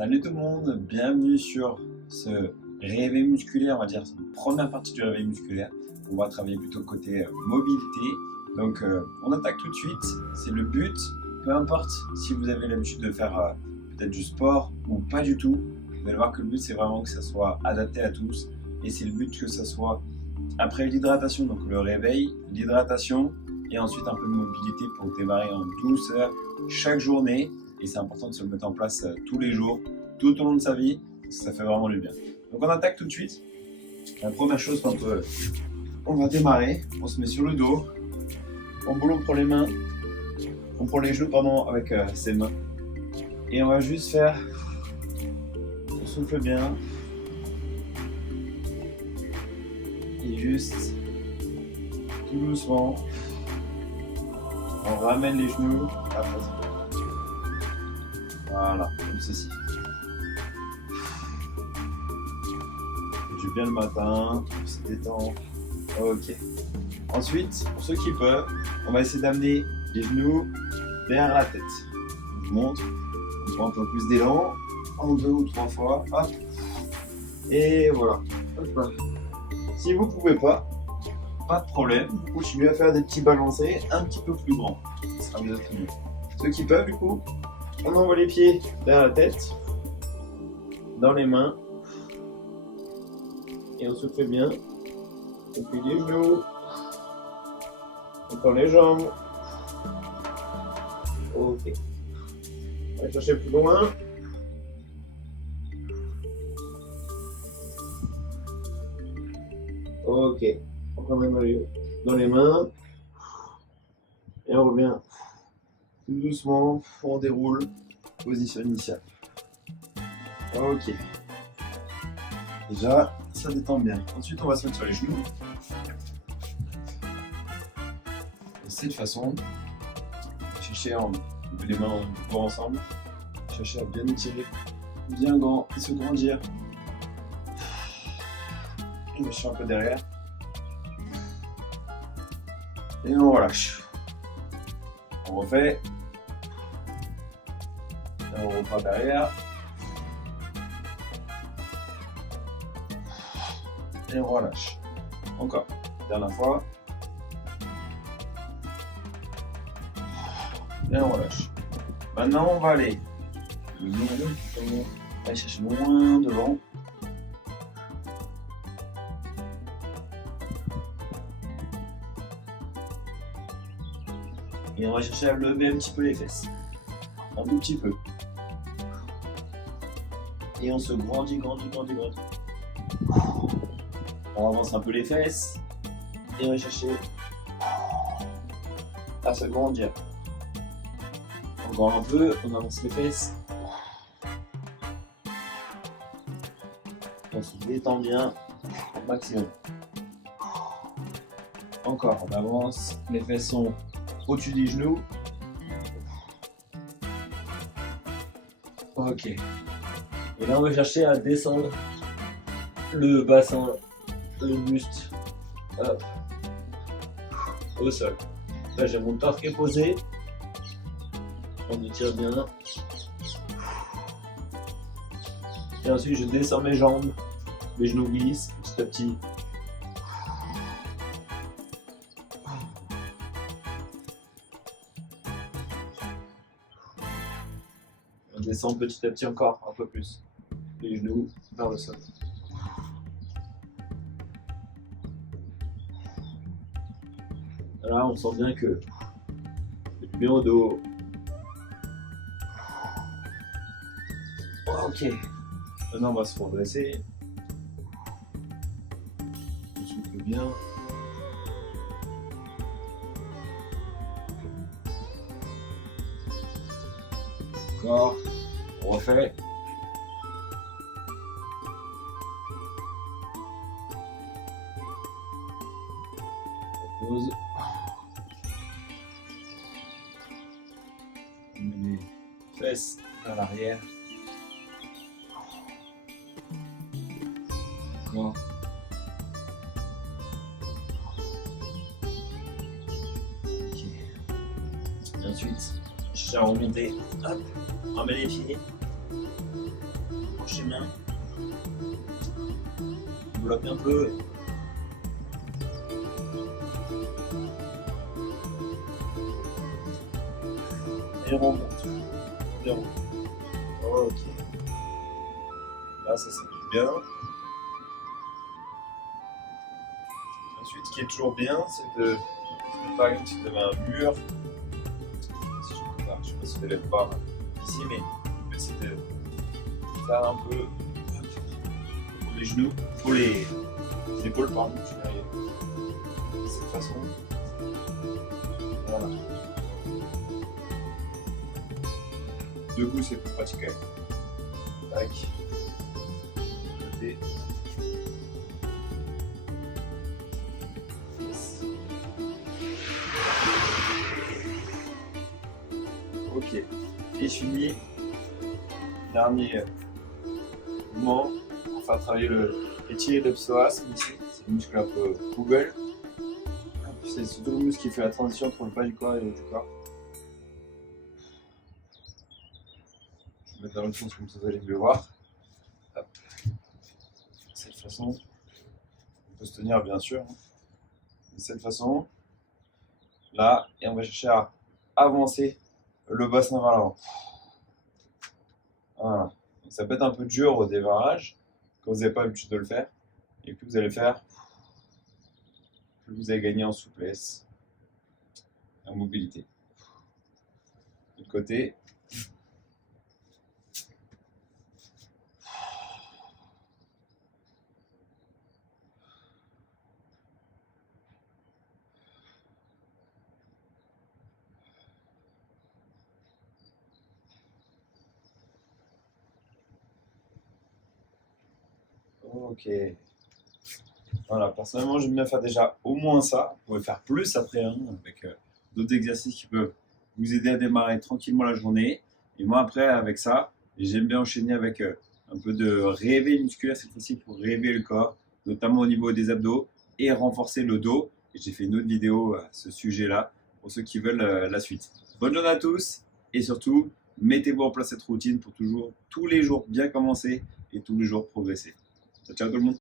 Salut tout le monde, bienvenue sur ce réveil musculaire, on va dire cette première partie du réveil musculaire. On va travailler plutôt côté mobilité. Donc on attaque tout de suite, c'est le but. Peu importe si vous avez l'habitude de faire peut-être du sport ou pas du tout, vous allez voir que le but c'est vraiment que ça soit adapté à tous. Et c'est le but que ça soit après l'hydratation, donc le réveil, l'hydratation et ensuite un peu de mobilité pour démarrer en douceur chaque journée. Et c'est important de se le mettre en place tous les jours, tout au long de sa vie, parce que ça fait vraiment du bien. Donc on attaque tout de suite. La première chose quand on va démarrer, on se met sur le dos, on prend les mains, on prend les genoux avec ses mains. Et on va juste faire, on souffle bien. Et juste, tout doucement, on ramène les genoux à la face. Voilà, comme ceci. Du bien le matin, on se détend. Ok. Ensuite, pour ceux qui peuvent, on va essayer d'amener les genoux derrière la tête. Je monte, on prend un peu plus d'élan, en 2 ou 3 fois. Hop. Et voilà. Hop là. Si vous ne pouvez pas de problème, vous continuez à faire des petits balancés un petit peu plus grands. Ça sera mieux. Ceux qui peuvent, du coup, on envoie les pieds derrière la tête, dans les mains, et on se fait bien. On plie les genoux, on prend les jambes. Ok. On va chercher plus loin. Ok. On prend dans les mains, et on revient. Tout doucement, on déroule, position initiale. Ok. Déjà, ça détend bien. Ensuite, on va se mettre sur les genoux. De cette façon, chercher les mains en ensemble, chercher à bien étirer, bien grand et se grandir. On lâche un peu derrière. Et on relâche. On refait. Et on repart derrière. Et on relâche. Encore. Dernière fois. Et on relâche. Maintenant, on va aller chercher loin devant. Et on va chercher à lever un petit peu les fesses. Un tout petit peu. Et on se grandit. On avance un peu les fesses. Et on va chercher à se grandir. Encore un peu, on avance les fesses. On se détend bien au maximum. Encore, on avance. Les fesses sont au-dessus des genoux. Ok. Et là, on va chercher à descendre le bassin, le buste, hop, au sol. Là, j'ai mon torse qui est posé. On étire bien. Et ensuite, je descends mes jambes. Mes genoux glissent petit à petit. On descend petit à petit encore un peu plus. Les genoux vers le sol. Là, on sent bien que c'est bien au dos. Ok. Maintenant, on va se redresser. On souffle bien. Encore. On refait. On pose. On met les fesses à l'arrière. Encore. Ok. Et ensuite, je vais remonter. Hop. On met les pieds. les mains. On bloque un peu. Et on remonte. Bien. Ok. Là, ça c'est bien. Ensuite, ce qui est toujours bien, c'est de, par exemple, si vous avez un mur, si je compare, je ne sais pas si vous allez le voir ici, mais c'est de faire un peu pour les genoux, pour les épaules, pardon, je vais arriver de cette façon. Voilà. Debout, c'est plus pratique. Tac. Côté. Ok, et je finis. Dernier mouvement pour faire travailler étirer le psoas. Ici, c'est le muscle un peu Google. C'est surtout le muscle qui fait la transition entre le bas du corps et le haut du corps. Je vais mettre dans l'autre sens comme ça vous allez mieux voir. Hop. De cette façon, on peut se tenir bien sûr. De cette façon, là, et on va chercher à avancer le bassin vers l'avant. Voilà. Donc ça peut être un peu dur au démarrage, quand vous n'avez pas l'habitude de le faire. Et plus vous allez faire, plus vous allez gagner en souplesse, en mobilité. De l'autre côté. Ok. Voilà, personnellement, j'aime bien faire déjà au moins ça. Vous pouvez faire plus après, hein, avec d'autres exercices qui peuvent vous aider à démarrer tranquillement la journée. Et moi, après, avec ça, j'aime bien enchaîner avec un peu de réveil musculaire cette fois-ci pour réveiller le corps, notamment au niveau des abdos et renforcer le dos. Et j'ai fait une autre vidéo à ce sujet-là pour ceux qui veulent la suite. Bonne journée à tous et surtout, mettez-vous en place cette routine pour toujours, tous les jours, bien commencer et tous les jours progresser. Ciao, ciao tout le monde.